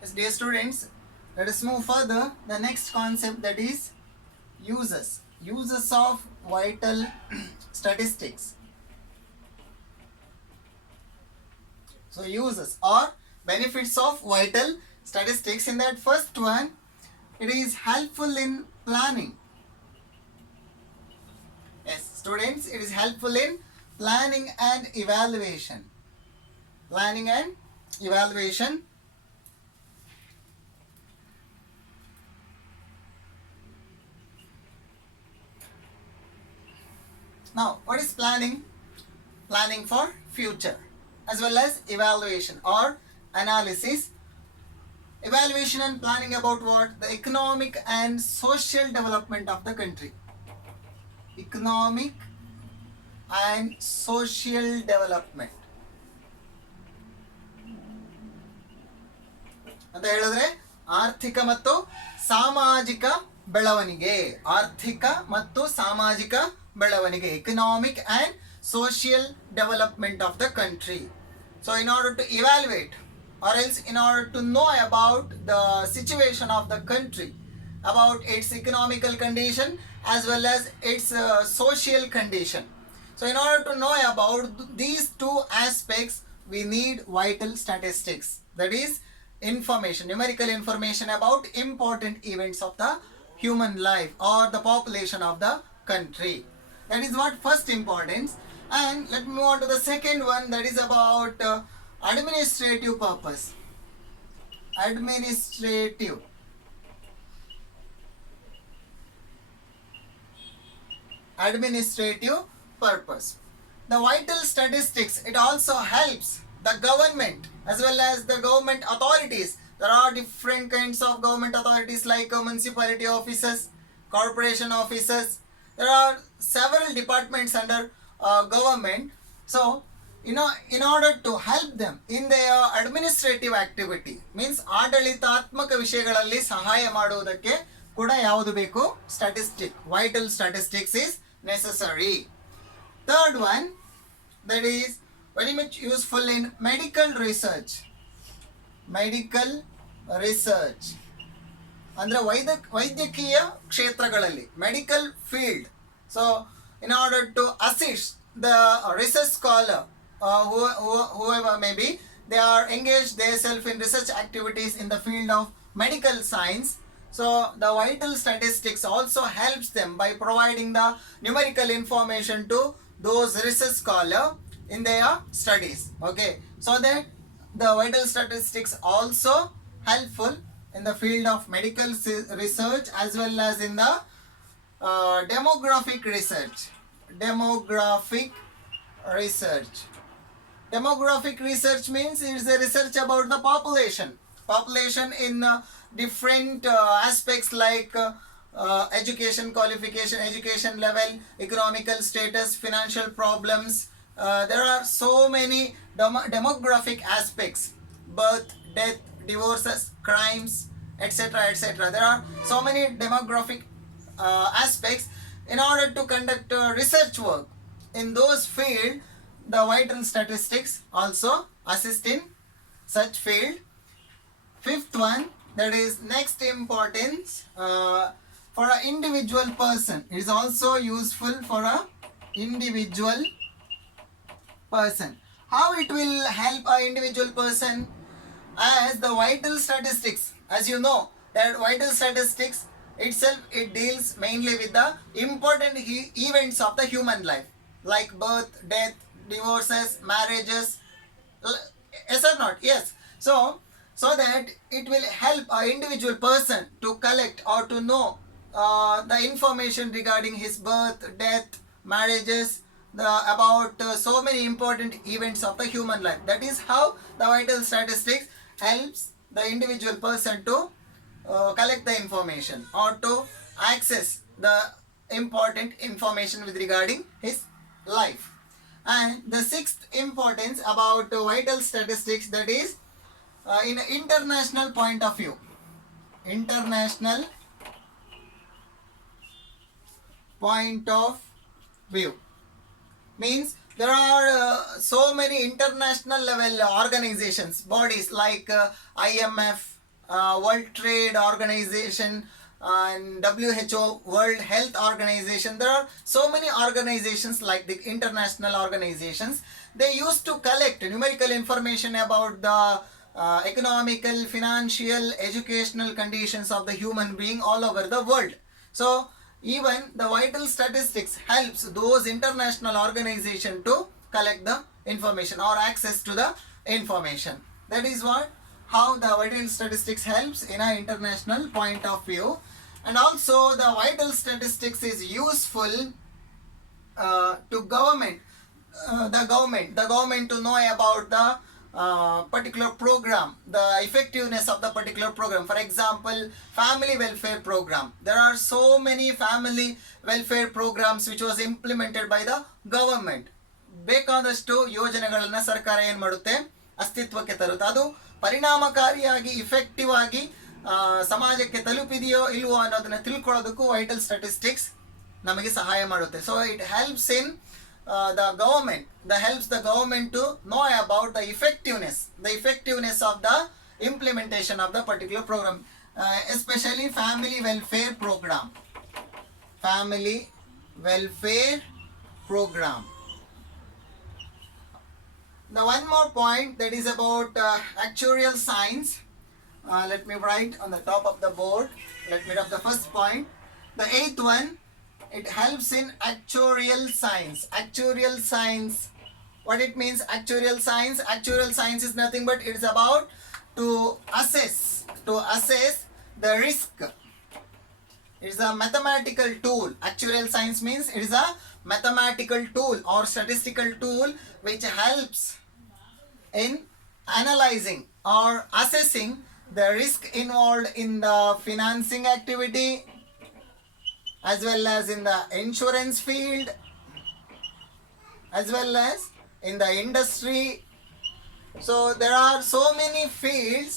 Yes, dear students, let us move further. The next concept, that is uses of vital statistics. So uses or benefits of vital statistics. In that first one, it is helpful in planning. Yes, students, it is helpful in planning and evaluation. Planning and evaluation. Now, what is planning? Planning for future, as well as evaluation or analysis. Evaluation and planning about what? The economic and social development of the country. Economic and social development ಅಂತ ಹೇಳಿದ್ರೆ ಆರ್ಥಿಕ ಮತ್ತು ಸಾಮಾಜಿಕ ಬೆಳವಣಿಗೆ. ಆರ್ಥಿಕ ಮತ್ತು ಸಾಮಾಜಿಕ ಬೆಳವಣಿಗೆ, economic and social development of the country. So in order to evaluate, or else in order to know about the situation of the country, about its economical condition as well as its social condition. So in order to know about these two aspects, we need vital statistics, that is information, numerical information about important events of the human life or the population of the country. That is what first importance. And let me move on to the second one, that is about administrative purpose. Administrative purpose. The vital statistics, it also helps the government as well as the government authorities. There are different kinds of government authorities like municipality officers, corporation officers. There are several departments under government. So in order to help them in their administrative activity, means ಆಡಳಿತಾತ್ಮಕ ವಿಷಯಗಳಲ್ಲಿ ಸಹಾಯ ಮಾಡುವುದಕ್ಕೆ ಕೂಡ ಯಾವುದು ಬೇಕು? Statistic, vital statistics is necessary. Third one, that is very much useful in medical research. Medical research ಅಂದರೆ ವೈದ್ಯಕೀಯ ಕ್ಷೇತ್ರಗಳಲ್ಲಿ, medical field. So in order to assist the research scholar, whoever may be, they are engaged themselves in research activities in the field of medical science. So the vital statistics also helps them by providing the numerical information to those research scholar in their studies. Okay, so that the vital statistics also helpful in the field of medical research as well as in the demographic research. Demographic research means it is a research about the population in different aspects like education qualification, education level, economical status, financial problems. There are so many demographic aspects: birth, death, divorces, crimes, etc. There are so many demographic aspects. In order to conduct research work in those field, the vital statistics also assist in such field. Fifth one, that is next importance, for an individual person. It is also useful for a individual person. How it will help a individual person? As the vital statistics, as you know, that vital statistics itself, it deals mainly with the important events of the human life, like birth, death, divorces, marriages. Yes or not? Yes. So that it will help a individual person to collect or to know the information regarding his birth, death, marriages, about so many important events of the human life. That is how the vital statistics helps the individual person to collect the information or to access the important information with regarding his life. And the sixth importance about vital statistics, that is in an international point of view. International point of view means there are so many international level organizations, bodies like IMF, World Trade Organization, and WHO, World Health Organization. There are so many organizations like the international organizations. They used to collect numerical information about the economical, financial, educational conditions of the human being all over the world. So even the vital statistics helps those international organizations to collect the information or access to the information. That is what how the vital statistics helps in an international point of view. And also the vital statistics is useful to government, the government to know about the particular program, the effectiveness of the particular program. For example, family welfare program. There are so many family welfare programs which was implemented by the government. ಬೇಕಾದಷ್ಟು ಯೋಜನೆಗಳನ್ನು ಸರ್ಕಾರ ಏನು ಮಾಡುತ್ತೆ, ಅಸ್ತಿತ್ವಕ್ಕೆ ತರುತ್ತೆ. ಅದು ಪರಿಣಾಮಕಾರಿಯಾಗಿ effective ಆಗಿ ಸಮಾಜಕ್ಕೆ ತಲುಪಿದೆಯೋ ಇಲ್ವೋ ಅನ್ನೋದನ್ನ ತಿಳ್ಕೊಳ್ಳೋದಕ್ಕೂ ವೈಟಲ್ ಸ್ಟ್ಯಾಟಿಸ್ಟಿಕ್ಸ್ ನಮಗೆ ಸಹಾಯ ಮಾಡುತ್ತೆ. So it helps in the helps the government to know about the effectiveness of the implementation of the particular program, especially family welfare program. Now one more point, that is about actuarial science. Let me write on the top of the board. Let me write the first point. The eighth one, it helps in actuarial science. What it means, actuarial science is nothing but it is about to assess the risk. It is a mathematical tool. Actuarial science means it is a mathematical tool or statistical tool which helps in analyzing or assessing the risk involved in the financing activity, as well as in the insurance field, as well as in the industry. So there are so many fields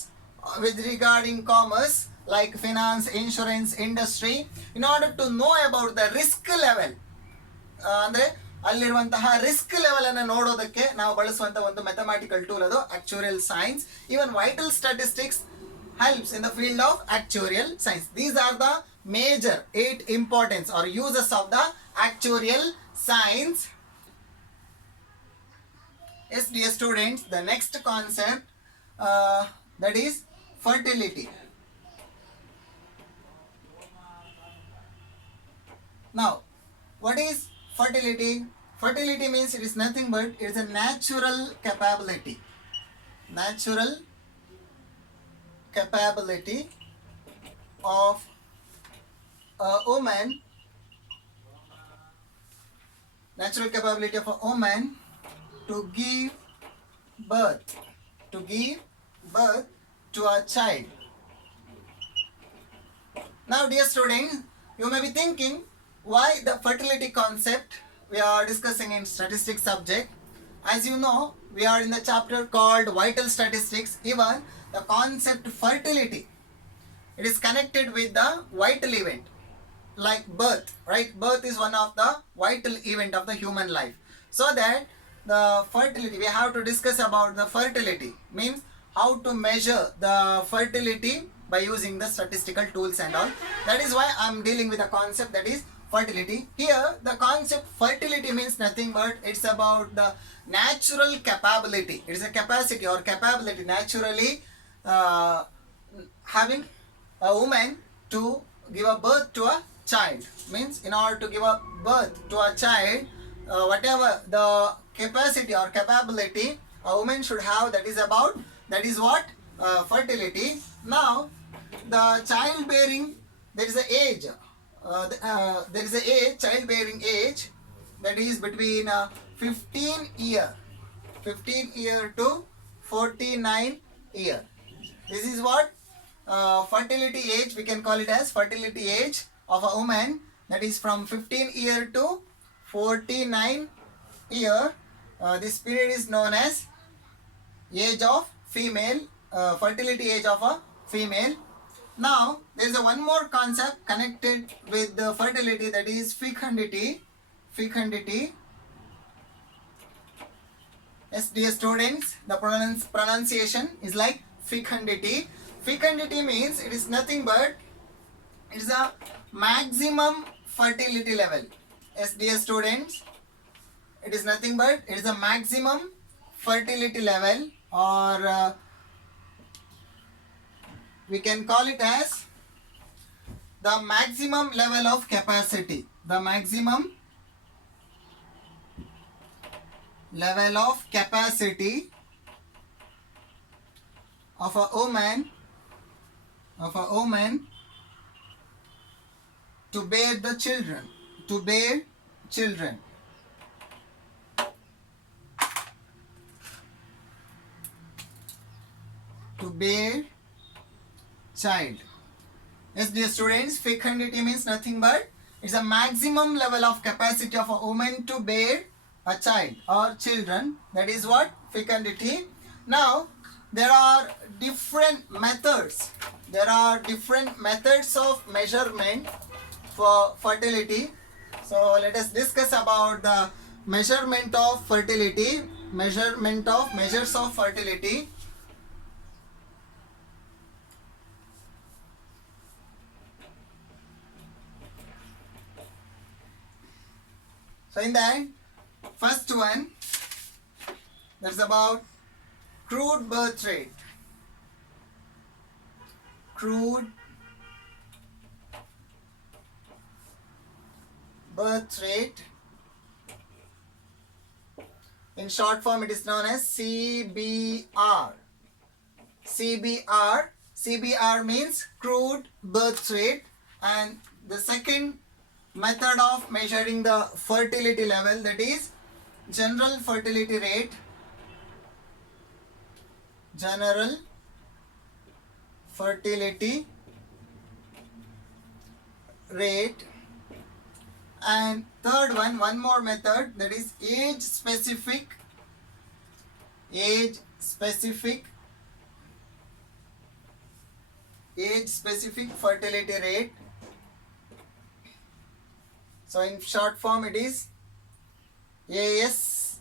with regarding commerce like finance, insurance, industry. In order to know about the risk level, ಅಂದರೆ ಅಲ್ಲಿರುವಂತಹ risk level ಅನ್ನು ನೋಡೋದಕ್ಕೆ ನಾವು ಬಳಸುವಂತ ಒಂದು mathematical tool ಅದು actuarial science. Even vital statistics helps in the field of actuarial science. These are the major 8 importance or uses of the actuarial science. Yes, dear students, the next concept that is fertility. Now, what is fertility? Fertility means it is nothing but it is a natural capability of a woman, to give birth to a child. Now, dear students, you may be thinking why the fertility concept we are discussing in statistics subject. As you know, we are in the chapter called vital statistics. Even the concept fertility, it is connected with the vital event like birth, right? Birth is one of the vital event of the human life. So that the fertility, we have to discuss about the fertility, means how to measure the fertility by using the statistical tools and all. That is why I am dealing with a concept that is fertility. Here the concept fertility means nothing but it's about the natural capability. It is a capacity or capability naturally having a woman to give a birth to a child. Means in order to give a birth to a child, whatever the capacity or capability a woman should have, that is what fertility. Now the childbearing, there is a age, childbearing age, that is between 15 year to 49 year. This is what fertility age, we can call it as fertility age of a woman, that is from 15 year to 49 year. This period is known as age of female, fertility age of a female. Now there is one more concept connected with the fertility, that is fecundity. Yes, dear students, the pronunciation is like fecundity. Fecundity means it is nothing but it is a maximum fertility level. Yes, dear students, it is nothing but it is a maximum fertility level, or we can call it as the maximum level of capacity. The maximum level of capacity of a woman to bear the children, to bear children. To bear child. Yes, dear students, fecundity means nothing but it's a maximum level of capacity of a woman to bear a child or children. That is what fecundity. Now, there are different methods. There are different methods of measurement for fertility. So, let us discuss about the measurement of fertility, measures of fertility. So in that, first one, that's about crude birth rate. Crude birth rate. In short form, it is known as CBR. CBR means crude birth rate, and the second method of measuring the fertility level, that is general fertility rate. General fertility rate. And third one more method, that is age specific fertility rate. So in short form it is ASFR,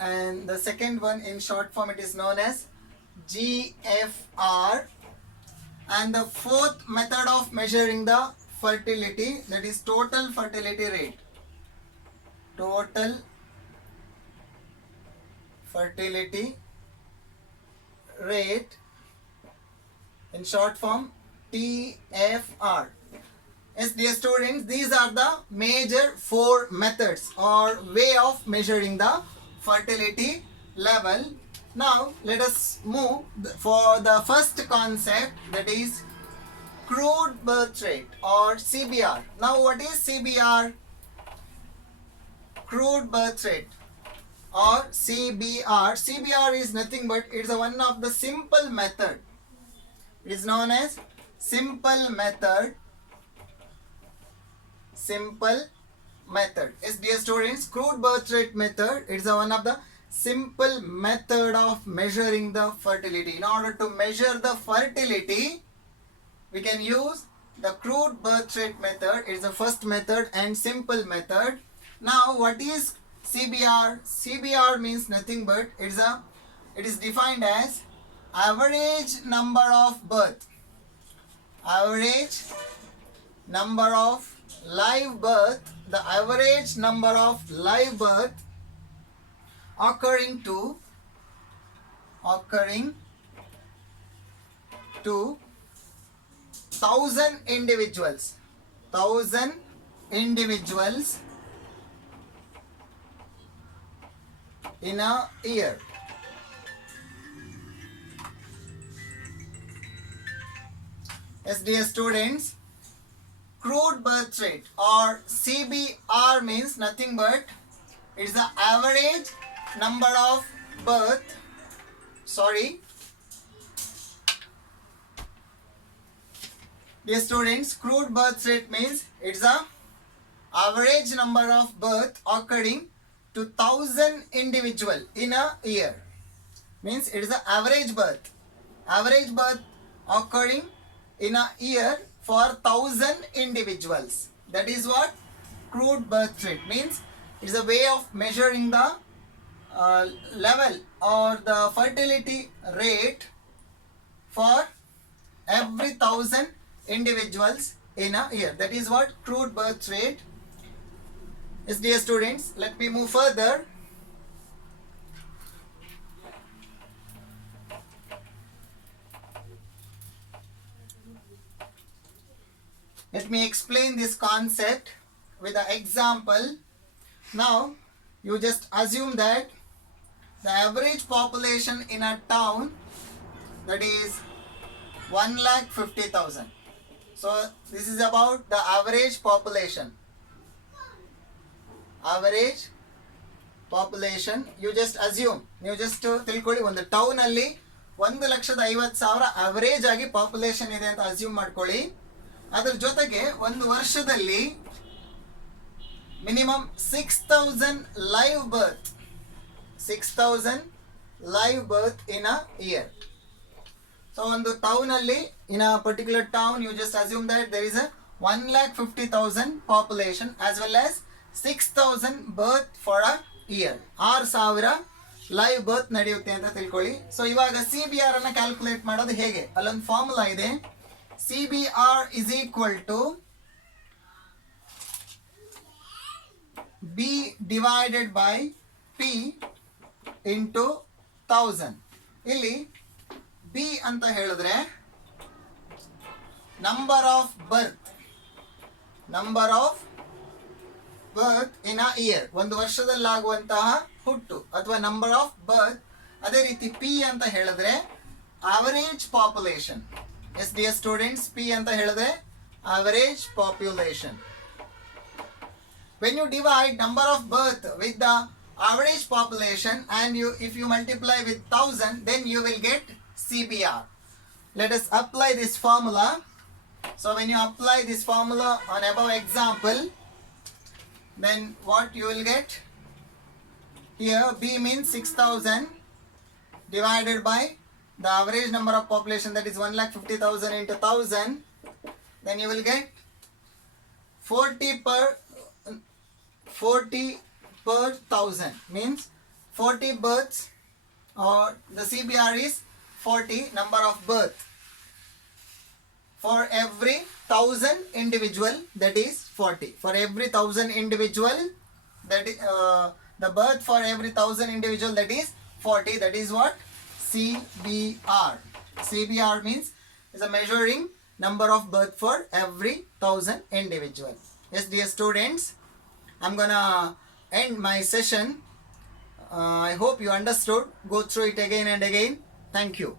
and the second one in short form it is known as GFR. And the fourth method of measuring the fertility, that is total fertility rate. Total fertility rate, in short form TFR. Yes, dear students, these are the major four methods or way of measuring the fertility level. Now, let us move for the first concept, that is crude birth rate or CBR. Now, what is CBR? Crude birth rate or CBR. CBR is nothing but it is one of the simple method. It is known as simple method. Yes, dear students, crude birth rate method is one of the simple method of measuring the fertility. In order to measure the fertility, we can use the crude birth rate method. It is the first method and simple method. Now, what is CBR? CBR means nothing but it is defined as average number of birth. Average number of live birth, the average number of live birth occurring to 1000 individuals. 1000 individuals in a year. Yes, dear students, crude birth rate or CBR means nothing but it is the average number of birth. Dear students, crude birth rate means it's the average number of birth occurring to 1000 individual in a year. Means it is the average birth. Average birth occurring in a year for 1000 individuals. That is what crude birth rate means. It is a way of measuring the level or the fertility rate for every 1,000 individuals in a year. That is what crude birth rate is. Dear students, let me move further. Let me explain this concept with an example. Now, you just assume that the average population in a town, that is 1,50,000. So, this is about the average population. Average population, you just assume, ನೀವು just ತಿಳ್ಕೊಳ್ಳಿ, ಒಂದು town ಅಲ್ಲಿ 1,50,000 average ಆಗಿ population ಇದೆ ಅಂತ assume ಮಾಡ್ಕೊಳ್ಳಿ. ಅದ್ರ ಜೊತೆಗೆ ಒಂದು ವರ್ಷದಲ್ಲಿ minimum 6,000 live birth, 6,000 live birth in a year. So ಒಂದು ಟೌನ್ ಅಲ್ಲಿ, in a particular town, you just assume that there is a 1,50,000 population as well as 6,000 birth for a year. 6,000 live birth ನಡೆಯುತ್ತೆ ಅಂತ ತಿಳ್ಕೊಳ್ಳಿ. So ಇವಾಗ CBR ಅನ್ನ calculate ಮಾಡೋದು ಹೇಗೆ? ಅಲ್ಲೊಂದು ಫಾರ್ಮುಲಾ ಇದೆ. CBR is equal to B divided by P into 1000. ಇಲ್ಲಿ B ಅಂತ ಹೇಳಿದ್ರೆ number of birth in a year, ಒಂದು ವರ್ಷದಲ್ಲಾಗುವಂತಹ ಹುಟ್ಟು ಅಥವಾ ನಂಬರ್ ಆಫ್ ಬರ್ತ್. ಅದೇ ರೀತಿ P ಅಂತ ಹೇಳಿದ್ರೆ average population. S dear students, P ಅಂತ ಹೇಳಿದ್ರೆ average population. When you divide number of birth with the average population and if you multiply with 1,000, then you will get CBR. Let us apply this formula. So when you apply this formula on above example, then what you will get? Here B means 6,000 divided by the average number of population, that is 1,50,000 into 1,000. Then you will get 40 per 1,000, means 40 births, or the CBR is 40 number of birth for every 1,000 individual, that is 40. For every 1,000 individual, that is the birth for every 1,000 individual, that is 40. That is what CBR. CBR means is a measuring number of birth for every 1,000 individual. Yes, dear students, I'm gonna end my session. I hope you understood. Go through it again and again. Thank you.